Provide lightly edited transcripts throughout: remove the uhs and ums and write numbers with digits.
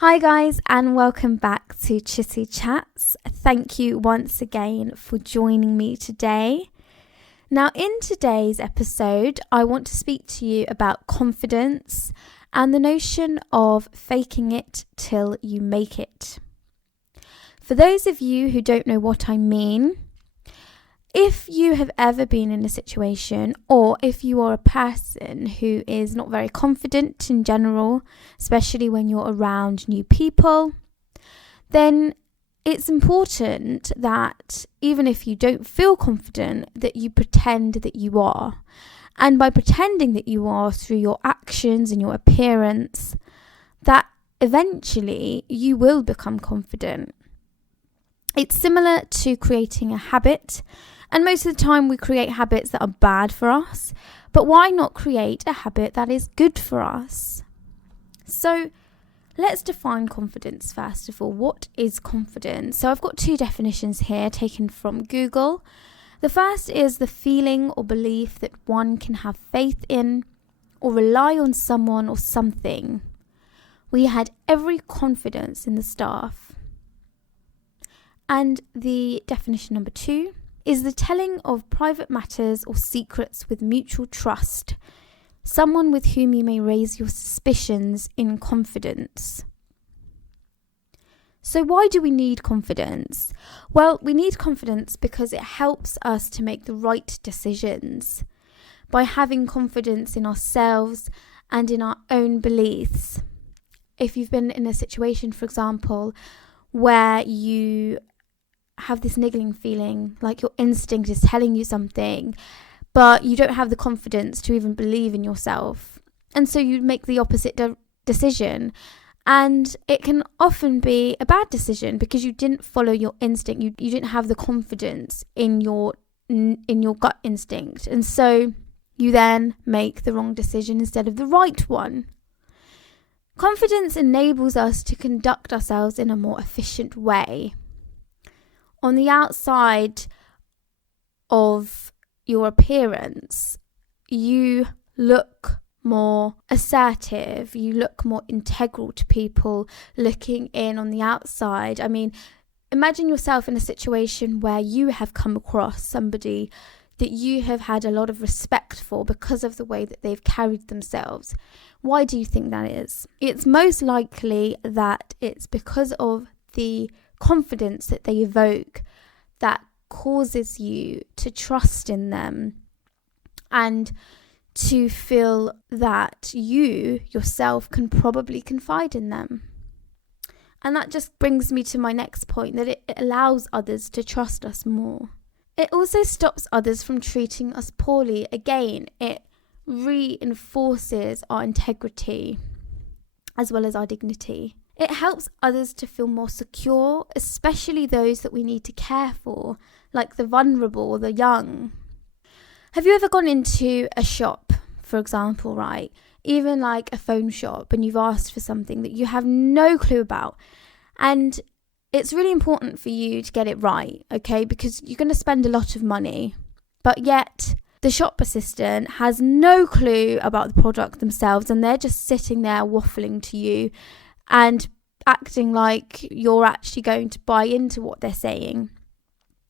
Hi guys, and welcome back to Chitty Chats. Thank you once again for joining me today. Now, in today's episode, I want to speak to you about confidence and the notion of faking it till you make it. For those of you who don't know what I mean, if you have ever been in a situation, or if you are a person who is not very confident in general, especially when you're around new people, then it's important that even if you don't feel confident, that you pretend that you are. And by pretending that you are through your actions and your appearance, that eventually you will become confident. It's similar to creating a habit. And most of the time we create habits that are bad for us, but why not create a habit that is good for us? So let's define confidence first of all. What is confidence? So I've got two definitions here taken from Google. The first is the feeling or belief that one can have faith in or rely on someone or something. We had every confidence in the staff. And the definition number two is the telling of private matters or secrets with mutual trust, someone with whom you may raise your suspicions in confidence. So why do we need confidence? Well, we need confidence because it helps us to make the right decisions. By having confidence in ourselves and in our own beliefs. If you've been in a situation, for example, where you have this niggling feeling like your instinct is telling you something, but you don't have the confidence to even believe in yourself, and so you make the opposite decision, and it can often be a bad decision because you didn't follow your instinct. You didn't have the confidence in your gut instinct, and so you then make the wrong decision instead of the right one. Confidence enables us to conduct ourselves in a more efficient way. On the outside of your appearance, you look more assertive, you look more integral to people looking in on the outside. I mean, imagine yourself in a situation where you have come across somebody that you have had a lot of respect for because of the way that they've carried themselves. Why do you think that is? It's most likely that it's because of the confidence that they evoke that causes you to trust in them and to feel that you yourself can probably confide in them. And that just brings me to my next point, that it allows others to trust us more. It also stops others from treating us poorly. Again, it reinforces our integrity as well as our dignity. It helps others to feel more secure, especially those that we need to care for, like the vulnerable or the young. Have you ever gone into a shop, for example, right? Even like a phone shop, and you've asked for something that you have no clue about. And it's really important for you to get it right, okay? Because you're going to spend a lot of money. But yet the shop assistant has no clue about the product themselves, and they're just sitting there waffling to you and acting like you're actually going to buy into what they're saying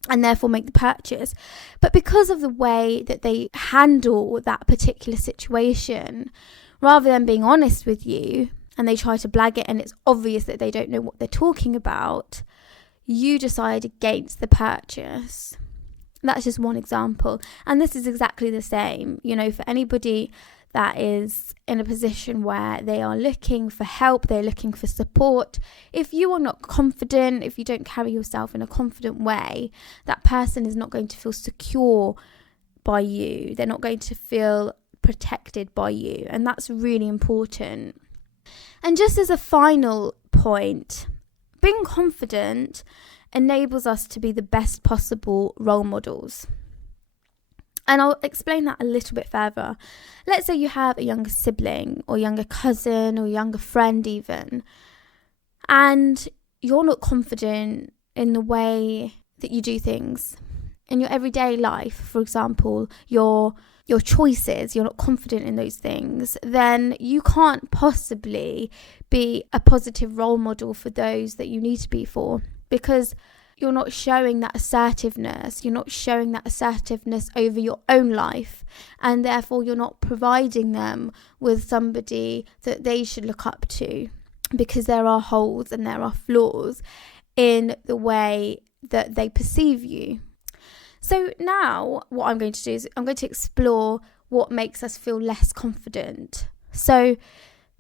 and therefore make the purchase. But because of the way that they handle that particular situation, rather than being honest with you, and they try to blag it and it's obvious that they don't know what they're talking about, you decide against the purchase. That's just one example. And this is exactly the same, for anybody that is in a position where they are looking for help, they're looking for support. If you are not confident, if you don't carry yourself in a confident way, that person is not going to feel secure by you. They're not going to feel protected by you. And that's really important. And just as a final point, being confident enables us to be the best possible role models. And I'll explain that a little bit further. Let's say you have a younger sibling or younger cousin or younger friend even, and you're not confident in the way that you do things in your everyday life. For example, you're your choices, you're not confident in those things, then you can't possibly be a positive role model for those that you need to be for, because you're not showing that assertiveness. You're not showing that assertiveness over your own life, and therefore you're not providing them with somebody that they should look up to, because there are holes and there are flaws in the way that they perceive you. So now what I'm going to do is I'm going to explore what makes us feel less confident. So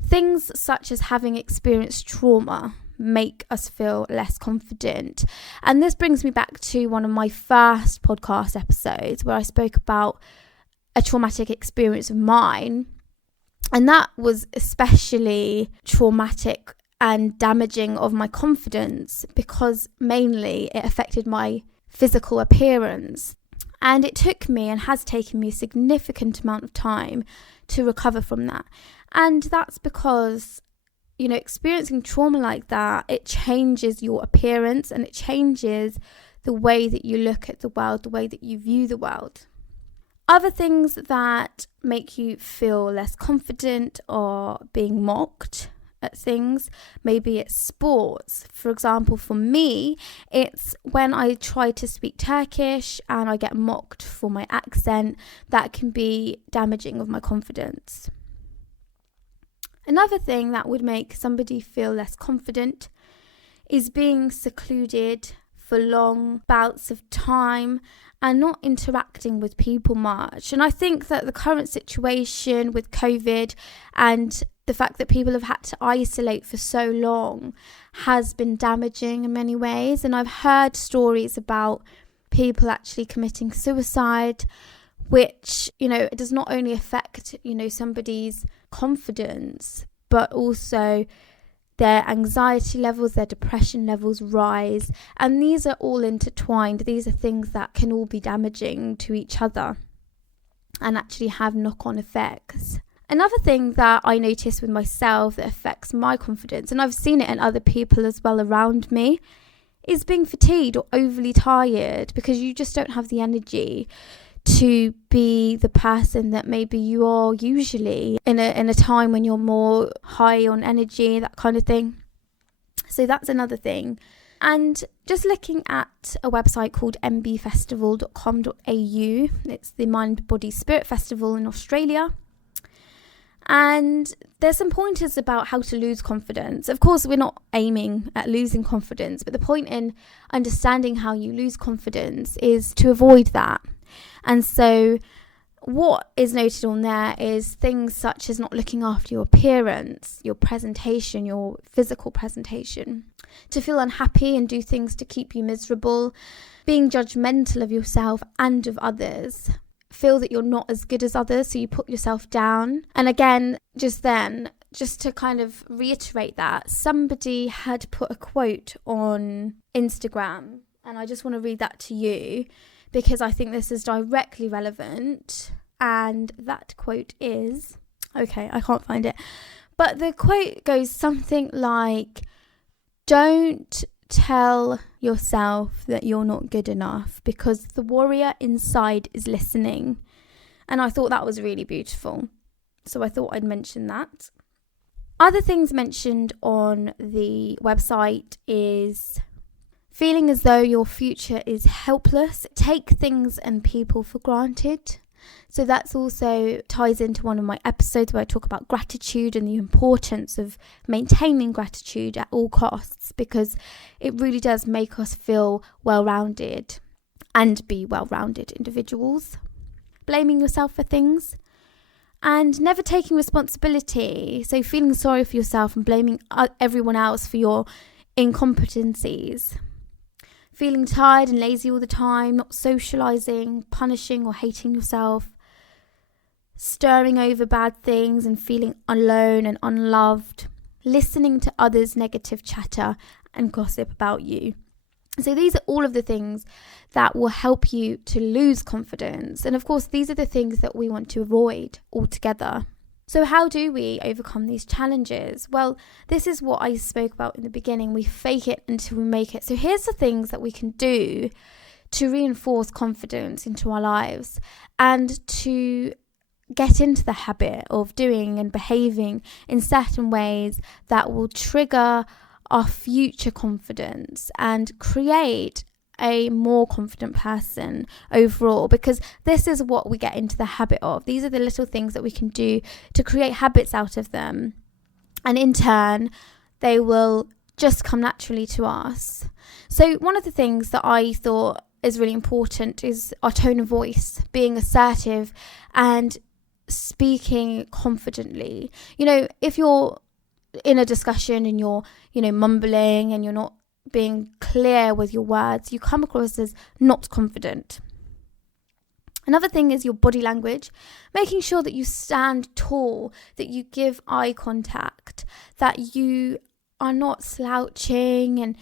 things such as having experienced trauma make us feel less confident. And this brings me back to one of my first podcast episodes where I spoke about a traumatic experience of mine. And that was especially traumatic and damaging of my confidence, because mainly it affected my physical appearance. And it took me, and has taken me, a significant amount of time to recover from that. And that's because, experiencing trauma like that, it changes your appearance and it changes the way that you look at the world, the way that you view the world. Other things that make you feel less confident are being mocked at things. Maybe it's sports. For example, for me, it's when I try to speak Turkish and I get mocked for my accent. That can be damaging of my confidence. Another thing that would make somebody feel less confident is being secluded for long bouts of time and not interacting with people much. And I think that the current situation with COVID and the fact that people have had to isolate for so long has been damaging in many ways. And I've heard stories about people actually committing suicide, which, it does not only affect, somebody's confidence, but also their anxiety levels, their depression levels rise. And these are all intertwined. These are things that can all be damaging to each other and actually have knock-on effects. Another thing that I notice with myself that affects my confidence, and I've seen it in other people as well around me, is being fatigued or overly tired, because you just don't have the energy to be the person that maybe you are usually in a time when you're more high on energy, that kind of thing. So that's another thing. And just looking at a website called mbfestival.com.au, it's the Mind, Body, Spirit Festival in Australia. And there's some pointers about how to lose confidence. Of course, we're not aiming at losing confidence, but the point in understanding how you lose confidence is to avoid that. And so what is noted on there is things such as not looking after your appearance, your presentation, your physical presentation, to feel unhappy and do things to keep you miserable, being judgmental of yourself and of others, feel that you're not as good as others, so you put yourself down. And again, just to kind of reiterate that, somebody had put a quote on Instagram, and I just want to read that to you because I think this is directly relevant. And that quote is, okay, I can't find it, but the quote goes something like, "Don't tell yourself that you're not good enough, because the warrior inside is listening." And I thought that was really beautiful, so I thought I'd mention that. Other things mentioned on the website is feeling as though your future is helpless, take things and people for granted. So that's also ties into one of my episodes where I talk about gratitude and the importance of maintaining gratitude at all costs, because it really does make us feel well-rounded and be well-rounded individuals. Blaming yourself for things and never taking responsibility. So feeling sorry for yourself and blaming everyone else for your incompetencies. Feeling tired and lazy all the time, not socialising, punishing or hating yourself, stirring over bad things and feeling alone and unloved, listening to others' negative chatter and gossip about you. So these are all of the things that will help you to lose confidence. And of course, these are the things that we want to avoid altogether. So how do we overcome these challenges? Well, this is what I spoke about in the beginning. We fake it until we make it. So here's the things that we can do to reinforce confidence into our lives and to get into the habit of doing and behaving in certain ways that will trigger our future confidence and create a more confident person overall, because this is what we get into the habit of. These are the little things that we can do to create habits out of them, and in turn they will just come naturally to us. So one of the things that I thought is really important is our tone of voice, being assertive and speaking confidently. If you're in a discussion and you're mumbling and you're not being clear with your words, you come across as not confident. Another thing is your body language, making sure that you stand tall, that you give eye contact, that you are not slouching and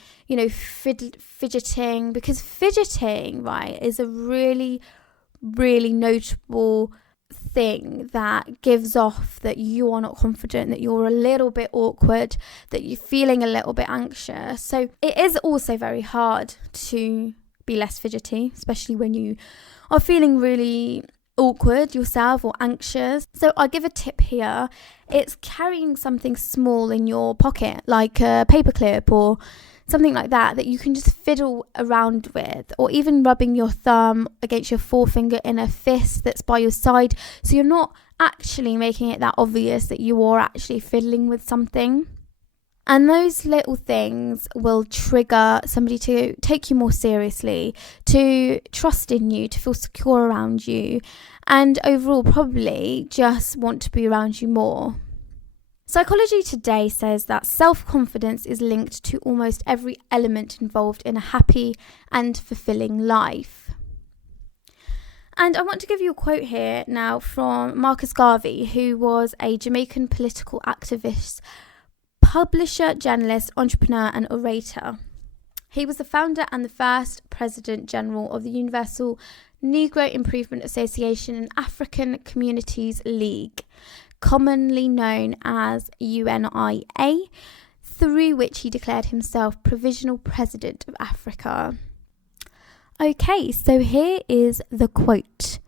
fidgeting, because fidgeting, right, is a really, really notable thing that gives off that you are not confident, that you're a little bit awkward, that you're feeling a little bit anxious. So it is also very hard to be less fidgety, especially when you are feeling really awkward yourself or anxious. So I'll give a tip here. It's carrying something small in your pocket, like a paperclip or something like that you can just fiddle around with, or even rubbing your thumb against your forefinger in a fist that's by your side, so you're not actually making it that obvious that you are actually fiddling with something. And those little things will trigger somebody to take you more seriously, to trust in you, to feel secure around you, and overall probably just want to be around you more. Psychology Today says that self-confidence is linked to almost every element involved in a happy and fulfilling life. And I want to give you a quote here now from Marcus Garvey, who was a Jamaican political activist, publisher, journalist, entrepreneur and orator. He was the founder and the first President General of the Universal Negro Improvement Association and African Communities League, commonly known as UNIA, through which he declared himself Provisional President of Africa. Okay, so here is the quote.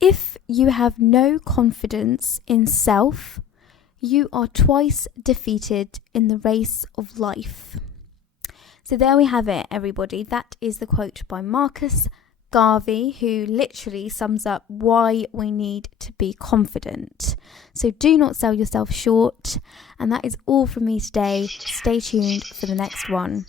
If you have no confidence in self, you are twice defeated in the race of life. So there we have it, everybody. That is the quote by Marcus Garvey, who literally sums up why we need to be confident. So do not sell yourself short. And that is all from me today. Stay tuned for the next one.